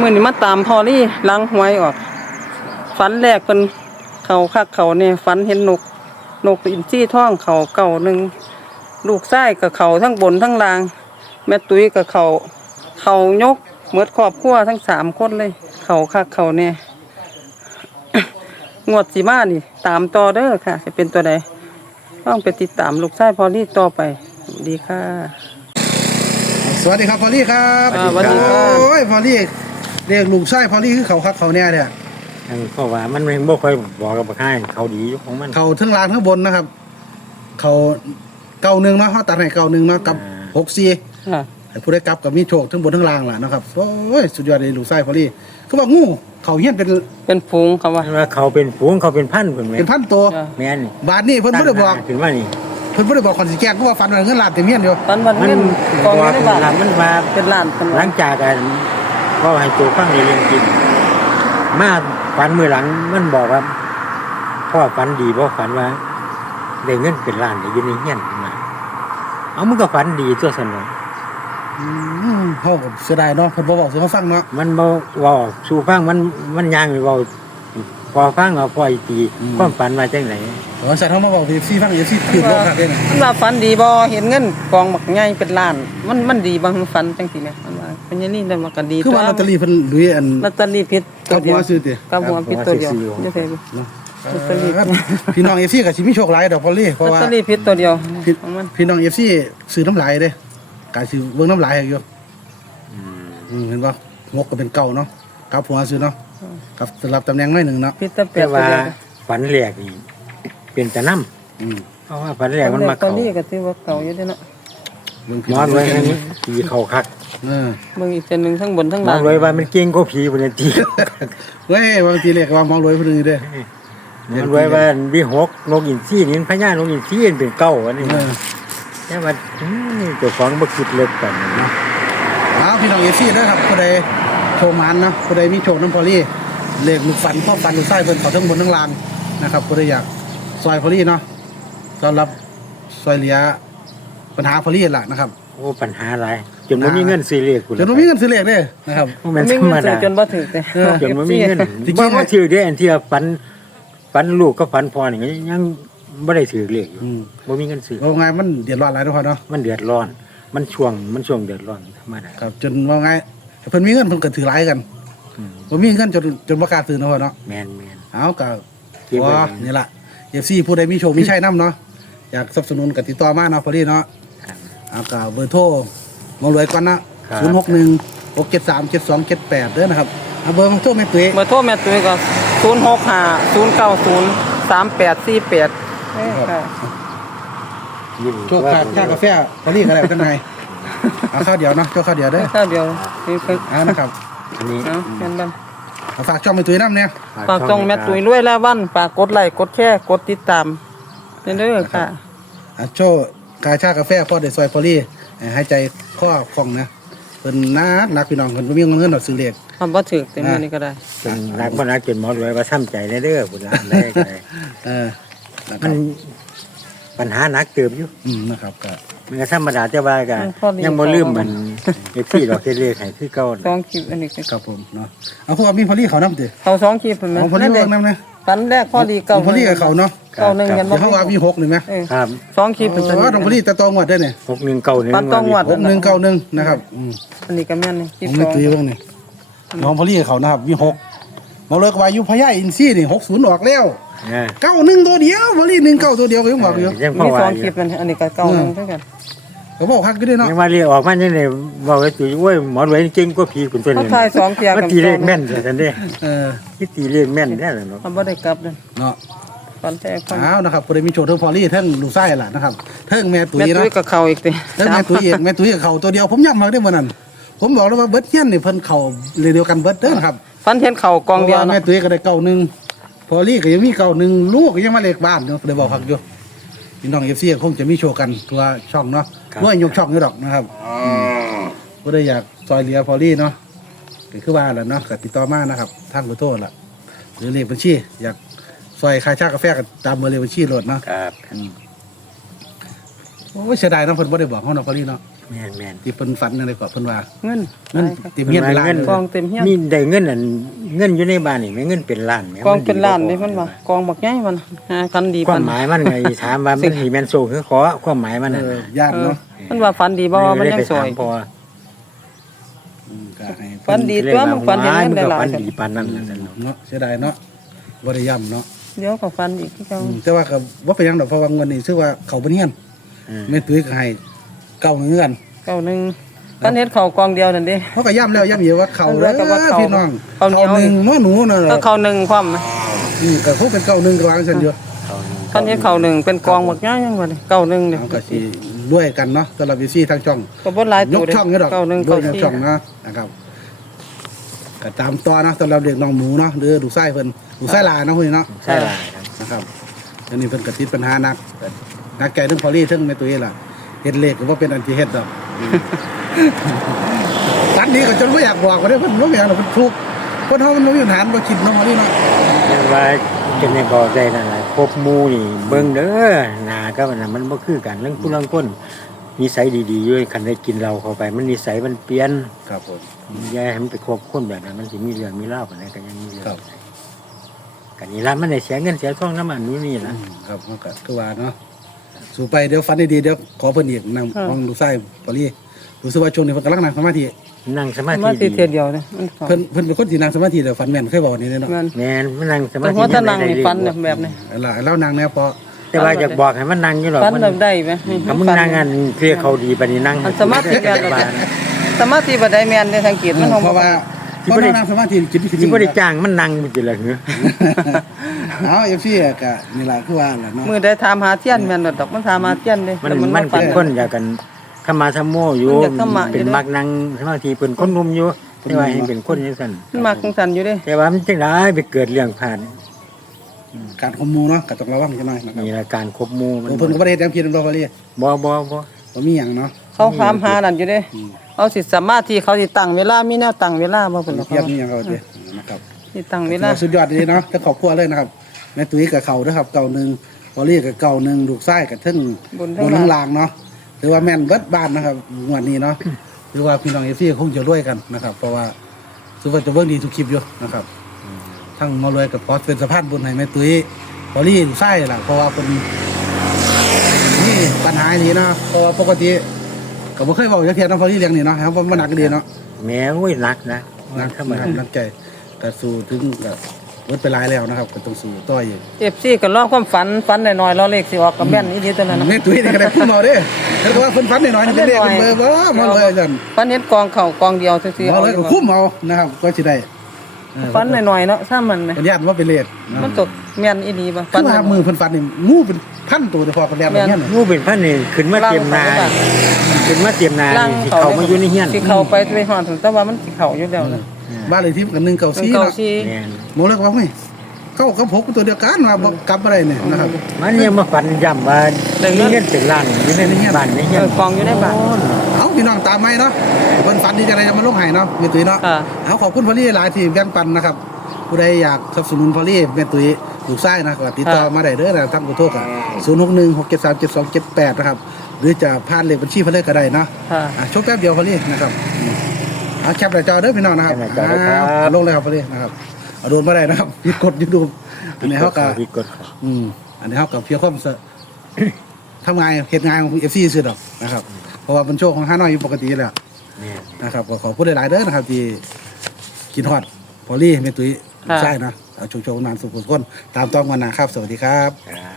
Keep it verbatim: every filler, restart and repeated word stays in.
มื้อนี้มาตามพอลี่ล้างหวยออกฝันแรกเพิ่นเขาคักเขาเนี่ยฝันเห็นนกนกอินทรีท้องเขาเก่าหนึ่งลูกชายกับเขาทั้งบนทั้งล่างแม่ตุ้ยกับเขาเขายกเหมือดครอบครัวทั้งสามคนเลยเขาคักเขาเนี่ย งวดสีมานี่ตามต่อเด้อค่ะจะเป็นตัวใดต้องไปติดตามลูกชายพอลี่ต่อไปดีค่ะสวัสดีครับพอลี่ครับสวัสดีครับโอ้ยพอลี่เรียกลุงชายพอลี่คือเขาคักเขาเนี่ยเนี่ยเพราะว่ามันไม่บ่ค่อยบอกกับข้าเขาดีอยู่ของมันเขาทั้งล่างทั้งบนนะครับ เขาเก่าหนึ่งเนาะเขาตัดให้เก่าหนึ่งเนาะกับหกสี่ค่ะให้ผู้ได้กลับกับมีโชคทั้งบนทั้งล่างล่ะนะครับโอ้ยสุดยอดเลยลุงชายพอลี่เขาบอกงูเขาเฮี้ยนเป็นเป็นฝูงเขาว่าว่าเขาเป็นฝูงเขาเป็นพันธุ์คนแม่เป็นพันตัวแม่นบาทนี่เพิ่นไม่ได้บอกถึงว่านี่เพิ่นไม่ได้บอกคอนสิแกงเพราะว่าฟันมันเงินล้านเต็มเฮี้ยนอยู่ฝันวันมันเงินกองอยู่ในบ้านมันมาเป็นล้านเป็นหลังจากกันก็ให้ตัวฟังในเรื่องกินมาฝันมือหลังมันบอกว่าพ่อฝันดีเพราะฝันว่าได้เงินเป็นล้านได้ยินในเงี้ยนขึ้นมาเอามึงก็ฝันดีตัวสนองอืมเขาก็เสียดายเนาะเพิ่นบ่บอกสิเขาฟังเนาะมันบ่เว่าสู่ฟังมันมันยังเว้าพอฟังเอาพออีตีความฝันมาจังไหนเออสัตว์เขามาบอกพี่ฟังอยู่ที่ถือโลกครับเด้มันว่าฝันดีบ่เห็นเงินกองบักใหญ่เป็นล้าน มันมันดีบ่ฝันจังซี่แหมมันว่าเป็นอย่างนี้แล้วมันก็ดีคือว่าลอตเตอรี่เพิ่นลุยอันลอตเตอรี่ผิดตัวเดียวกับหัวซื้อติกับหัวผิดตัวเดียวจะเพิ่นเนาะลอตเตอรี่พี่น้องเอฟซีกับชิมิโชคหลายดอกพอลลี่เพลอราะตว่าเตอรี่ผิดตัวเดียวพี่ของมันพี่น้องเอฟซีซื้อน้ำลายเด้การซื้อเบิ่งน้ำลายให้อยู่อืมเห็นป่ะงกก็เป็นเก่าเนาะกับหัวซื้อเนาะกับสลับตำแหน่งหน่อยหนึ่งเนาะผิดแต่แปแต่ดตัวว่าเดียวฝันแรกนี่เป็นแต่น้ำอืมเพราะว่าฝันแรกมันมาตอเขานนี้ก็ถือว่าเก่าอยู่เด้อเนาะเบิ่งนอนไว้อันนี้ตีเขาคักเออเบิ่งอีกเส้นหนึงทั้งบนทั้งนอล่างนไว้ว่ามันเก่งกว่าผีบนยตีเว้ยบางทีเรียกว่ามองรวยผู้นึงเด้นอนไว้ว่าวิหกนกอินทรีนี่พญานกอินทรีเป็นเก้าอันนี้เออแต่ว่าอืมตัวของบ่คิดเลิกกันเนาะเอาพี่น้องเอฟซีเด้อครับผู้ใดโชว์มันเนาะผู้ใดมีโชคน้ำพอลลี่เลขลูกฟันพ่อฟันลูกไส้เพิ่นเขาทั้งบนทั้งล่างนะครับผู้ใดอยากซอยพอลลี่เนาะต้อนรับซอยเหลียปัญหาพอลลี่ล่ะนะครับโอ้ปัญหาหลายจนบ่มีเงินซื้อเลขกูจนบ่มีเงินซื้อเลขเด้นะครับมันมีธรเงิรมนซื้อดาจนบ่ถึกแต่เออจนบ่มีเงินจริงๆบ่ว่าถือได้อันที่ว่าฝันฝันลูกก็ฝันพ่อนี่ก็ยังบ่ได้ถือเลขอยู่อืมบ่มีเงินซื้อว่าไงมันเดือดร้อนหลายทุกคนเนาะมันเดือดร้อน มันช่วงมันช่วงเดือดร้อนธรรมดาครับจนว่าไงเพิ่นมีเงินเพิ่นก็ถือหลายกันอืมบ่มีเงินจนจนบ่กล้าซื้อเนาะพ่อเนาะแม่นแม่นเอาก็เก็บไว้ว่านี่ล่ะ เอฟ ซี ผู้ใดมีโชคมีชัยนํเนาะอยากสนับสนุนก็ติดต่อมาเนาะพอดีเนาะครับเอาก็เบอร์โทรมารวยก่อนนะครับ ศูนย์หกหนึ่ง หกเจ็ดสาม เจ็ดสองเจ็ดแปดเด้อนะครับเอาเบอร์ของโทรแม่ตุ้ยเบอร์โทรแม่ตุ้ยก็ศูนย์หกห้า ศูนย์เก้าศูนย์ สามแปดสี่แปดเอ้ยค่ะโชคขาดค่ากาแฟพอดีก็ได้กันไงเอาข้าวเดียวเนาะโชคข้าวเดียวเด้อข้าวเดียวนี่คือเอานะครับอันนี้เนาะแม่นบ่เอาฝากช่องแม่ตุ้ยนำเนี่ยฝากจ้องแม่ตุ้ยรวยแล้ววันฝากกดไลค์กดแชร์กดติดตามเด้อค่ะอ่ะโชว์กาชากาแฟพ่อได้ซอยพอลี่ให้ใจข้อคล่องนะเพิ่นนักนักพี่น้องเพิ่นบ่มีเงินดอกซื้อเลขทำบ่ถึกแต่มื้อนี้ก็ได้เป็นรักบ่รักจนหมอรวยว่าซ้ำใจได้เด้อพุ่นล่ะได้ก็ได้เออนะคมัรับนปัญหาหนักเติบอยู่อืมนะครับก็มันก็ธรรมดาแต่ว่าก็ยังบ่ลืมมันเอฟซีดอกเทเลขให้คือเก่าสอน่ะงคลิปอันนี้คือครับผมเนาะเอาพวกมีพอลี่เขานำติเขาสองคลิปเพิ่นแม่ของพอลี่เบิ่งนำนะฝันแรกพอดีเก่าพอลี่กับเขาเนาะเก่าหนึงกันบ่เดี๋ยวเขาว่ามีหกนี่มั้ยเออครับสองคลิปโอ้เป็นตัวน้องพอลี่แต่ตองวดได้เนี่ยหกหนึ่งเก้าหนึ่งปันต้องงวดหกหนึ่งเก้าหนึ่งนะครับอืมอันนี้ก็แม่นนี่คลิปผมสไม่องตีเบิ่งนี่น้องพอลี่กับเขานะครับมีหกมาเลยก็ว่าอยู่พญาอินทรีนี่หกศูนย์ออกแล้วอ่าเก้าหนึ่งตัวเดียวพอลี่หนึ่งเก้าตัวเดียวก็ยังบอกอยู่ยังพอมีสว่าองอคลิยู่ปมันอันนี้ก็เก่าหนึงเท่ากันก็บอกคักก็ได้เนาะยังว่าเรียกออกมาจังได๋ว่าไว้ตุ้ยโอ้ยหมอรวยเก่งกว่าผีคนตัวเขานี้ทายสองเที่ยมักัน นตีเลขแม่นจังเด้เออคิดตีเลขแม่นแท้เลยเนาะทำบ่ได้กลับเด้อเนาะฝันแต่ความอ้าวนะครับผู้ใดมีโชคเทิงพอลี่เทิงลูกไส้ล่ะนะครับเทิงแม่ตุ้ยแม่เนาะตุ้ยกับเขาอีกติเทิงแม่ตุ้ยเอกแม่ตุ้ยกับเขาตัวเดียวผมย้ำมาได้เมื่อนั้นผมบอกแล้วว่าเบิดเฮียนนี่เพิ่นเขาเดียวกันเบิดเด้อนะครับฝันเห็นเขากองเดียวพราะาเนาะแม่ตุ้ยก็ได้เก้าหนึ่งพอลี่ก็ยังมีเก้าหนึ่งลูกก็ยังมาเลขบ้านเนาะเลยบอกคักอยู่พี่น้องเอฟซีคงจะมีโชว์กันตัวช่องเนาะด้วยยกช่องนี่ดอกนะครับก็ได้อยากซอยเหลือพอลี่เนาะก็คือว่าแหละเนาะก็ติดต่อมานะครับทางขอโทษล่ะหรือเลขบัญชีอยากซอยค่าชากาแฟก็ตามเบอร์เลขบัญชีโหลดเนาะครับโอ้ยเสียดายเนาะเพิ่นบ่ได้บอกเฮาเนาะพอลี่เนาะคแม่นแม่นที่เพิ่นฝันอะไรก็เพิ่นว่าเงินเงินเต็มเฮียนเป็นล้านกองเต็มเฮียนมีได้เงินอันเงินอยู่ในบ้านนี่แม่เงินเป็นล้านแม่กองเป็นล้านดีนี่มันว่ากองบักใหญ่มันหาคันดีควาปัมนหมายมันไงถามว่ามันสิแม่นโซคือขอความหมายมันเอน่ะอยากเออเนาะมันว่าฝันดีบ่ว่ามันยังสวยพออืมก็ให้ฝันดีตัวมันฝันเห็นเงินได้หลายฝันดีปานนั้นแหละเนาะเสียดายเนาะบ่ได้ย้ำเนาะเดี๋ยวก็ฝันอีกที่เขาอืมแต่ว่าก็บ่เป็นหยังดอกเพราะว่าวันนี้ชื่อว่าเขาบ่เฮียนอืมแม่ตุ้ยก็ให้เก่าเหมือนกันเก้าหนึ่งฝันเห็นเขากองเดียวนั่นเด้เขาก็ย้ำแล้วย้ำอีกว่าเขาเอเด้อก็ว่าอเขาพี่น้องเขาเหนียวหนึ่งน้อหนูน่ะก็เขาหนึ่งความนะอืมก็คงเป็นเก่าหนึ่งก็วางซั่นอยู่ฝันเห็นเขาหนึ่งเป็นกองบักใหญ่ยังว่าเก้าหนึ่งเด้เอาก็สิด้วยกันเนาะสำหรับ วี ซี ทางช่องก็บ่หลายยตัวกเด้ช่องนี่ดอกเก้าหนึ่งด้วเก้ายกสี่ช่องนะนะครับก็ตามต่อนะสำหรับเด็กน้องหมูเนาะหรือดูไส้เพิ่นดูไส้ลายเนาะพุ่นเนาะใช่หลายครับนะครับอันนี้เพิ่นก็ติดปัญหาหนักนักใจเรื่องพอลี่เรื่องแม่ตุ้ยล่ะเฮ็ดเลขก็บ่เป็นอันที่เฮ็ดดอกตัดนี้ก็จนบ่อยากบอกว่าเด้อเพิ่นบ่อยากดอกเพิ่นทุกข์คนเฮามันบ่มีปัญหาบ่คิดเนาะพอลี่เนาะเรียกว่าจะในบอกได้นั่นแหละครบหมู่นี่เบิ่งเด้อหน้ากับอันนั้นมันบ่คือกันเรื่องผู้ลางคนนิสัยดีๆอยู่คันได้กินเหล้าเข้าไปมันนิสัยมันเปลี่ยนครับผมอย่าให้มันไปคบคนแบบนั้นมันสิมีเรื่องมีราวปานใดก็ยังมีเรื่องครับกันนี่ละมันได้เสียเงินเสียทองน้ำมันนู่นนี่อืล่ะมครับมันก็คือว่าเนาะสู่ไปเดี๋ยวฟันดีๆเดี๋ยวขอเพิ่นอีกนำของดูไส้พอลี่รู้สึกว่าช่วงนี้เพิ่นกำลังนั่งสมาธินั่งสมามาธิสิดีเทียเดียวเด้มันเขาเพิ่นเพิ่นเป็นคนที่นั่งสมาธิแล้วฝันแม่นเคยบอกนี่เนาะเงินแม่นมันนั่งสมาแต่ธิหัวตะนังนี่ได้ฝันแบบแบบนี้ล่ะแล้วนางแน่พอแต่ว่าอยากบอกให้มันนั่งอยู่หรอกฝันมันแบบได้ไหมถ้ามึงนั่งอันเคลียร์เขาดีปานนี้นั่งอันสมาธิแบบบ้านสมาธิบ่ได้แม่นในทางเกียรติมันเพราะว่าเพราะนั่งสมาธิจิตวิทสิบ่ได้ยาจ้างมันนั่งมันสิล่ะเหรอเอาเอฟซีก็นี่ล่ะคือว่าล่ะเนาะมือได้ถามหาเทียนแม่นดอกมันถามหาเทียนเด้มันแต่มันมาเป็นคนอยากกันขมาธรรมโมอยู่มันอยากขมาอยู่เป็นเด้มักนั่งสมาธิเป็นคนหนุ่มอยู่แต่ว่าให้เป็นคนจังซั่นมันมักจังซั่นอยู่เด้แต่ว่ามันจังได๋ไปเกิดเรื่องผ่านการข่มมูเนาะก็ต้องระวังจังหน่อยนะครับนี่ละการคบหมู่มันเพิ่นก็บ่ได้เฮ็ดหยังผิดนำบ่พอลี่บ่บ่บ่บ่มีหยังเนาะเขาถามหานั่นอยู่เด้เอาสิสมาธิเขาสิตั้งเวลามีแนวตั้งเวลาบ่เพิ่นเทียบมีหยังก็เด้นะครับสิตั้งเวลาสุดยอดดีเนาะแต่ครอบครัวเลยนะครับแม่ตุ้ยกับเขาเด้อครับเก่าหนึงพอลี่กับเก่าหนึงลูกชายกับเทึ่งบนบทั้งนทั้งล่างล่างเนาะถือว่าแม่นเบิดบ้านนะครับงวดนี้เนาะ ถือว่าพี่น้องเอฟซีคงจะรวยกันนะครับเพราะว่าถือว่าจะเบิ่งดีทุกคลิปอยู่นะครับทั้งมารวยกับพอสเป็นสะพานบุญให้แม่ตุ้ยพอลี่ไส้ล่ะเพราะว่าเป็นนี่ปัญหาอย่างนี้เนาะเพราะว่าปกติก็บ่เคยบอกจะเทียนน้องพอลี่เลี้ยงนี่เนาะครับว่ามันหนักดีเนาะแม่โอ้ยหนักนะหนักธรรมนะคดารับหนักใจแต่สู้ถึงกับเบิดไปหลายแล้วนะครับก็ต้องสู้ต่ออีกเอฟซีก็ลองความฝันฝันน้อยๆรอเลขสิออกก็แม่นอีหลีตัวนั้นน่ะแม่ตุ้ยนี่ก็ได้พูดมาเด้แต่ว่าเพิ่นฝันน้อยๆนี่เป็นเลขเป็นเบอร์บ่มาเลยจังฝันเห็นกองเขากองเดียวซื่อๆมาเลยก็คุ้มเอานะครับก็สิได้เออฝันน้อยๆเนาะซ้ำมันแหมปัญญาว่าเป็นเลขมันตกแม่นอีหลีบ่คือว่ามือเพิ่นฝันนี่งูเป็นพันตัวแต่พอกันแล้วอย่างเงี้ยน่ะงูเป็นพันนี่ขึ้นมาเตรียมนาขึ้นมาเตรียมนาล่างนี่สิเขามาอยู่ในเฮียนสิเข้าไปไปฮอดถึงแต่ว่ามันสิเข้าอยู่แล้วนะบ้านเลขที่กันหนึ่งเก้าสี่เก้าเนาะสี่แม่นหมูเลยก็ว่าเฮ้ยเข้ากับพกเป็นตัวเดียวกันว่าบ่กลับอะไรเนี่ยนะครับมันยังมาฝันย้ำว่ามีเงินเป็นล้านอยู่ในเฮียนบ้านในเฮียเอน อกองอยู่ในบ้านเอาพี่น้องตามไหมเนาะเพิ่นฝันที่จะได้จะมาลงให้เนาะแม่ตุ้ยเนาะค่ะเอาขอบคุณพอลี่หลายที่แบ่งปันนะครับผู้ใดอยากสนับสนุนพอลี่แม่ตุ้ยลูกชายนะก็ติดต่อมาได้เด้อนะทางขอโทษอ่ะศูนย์หกหนึ่งหกเจ็ดสามเจ็ดสองเจ็ดแปดนะครับหรือจะผ่านเลขบัญชีเพิ่นเลยก็ได้เนาะค่ะอ่ะชกแป๊บเดียวพอลี่นะครับอืมเอาแคปหน้าจอเด้อพี่น้องนะครับอ่าลงเลยครับพอลี่นะครับเอาโดนมาได้นะครับยึดกดยูทูบอันนี้เขาก็ผิดกฎเขาอืมอันนี้เขากับเพียงความเส ทำงานเหตุงานของเอฟซีสุดดอกนะครับเพราะว่าเป็นโชคของห้าน้อยอยู่ปกติแหละแม่นนะครับก็ขอพูดหลายๆเด้อนะครับ ที่กินฮอดพอลี่เมตุยค่ะใช่นะเอาโชคๆนานสุขสุขคนตามต้องวันนาครับ สวัสดีครับครับ